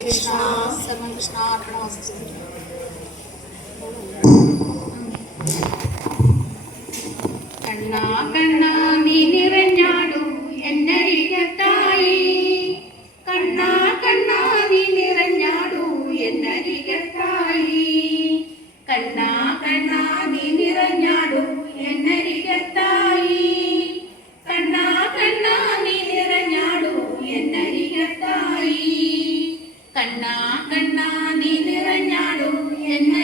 കൃഷ്ണ സർവം കൃഷ്ണ അർപ്പണമസ്തു. കണ്ണാ കണ്ണാ നീ നിറഞ്ഞാടൂ എന്നരികത്തായി, കണ്ണാ കണ്ണാ നീ നിറഞ്ഞാടൂ എന്നരികത്തായി, കണ്ണാ കണ്ണാ നീ നിറഞ്ഞാടൂ എന്നരികത്തായി, കണ്ണാ കണ്ണാ നീ നിറഞ്ഞാടൂ എന്നരികത്തായി, കണ്ണാ കണ്ണാ നീ നിറഞ്ഞാടൂ എന്ന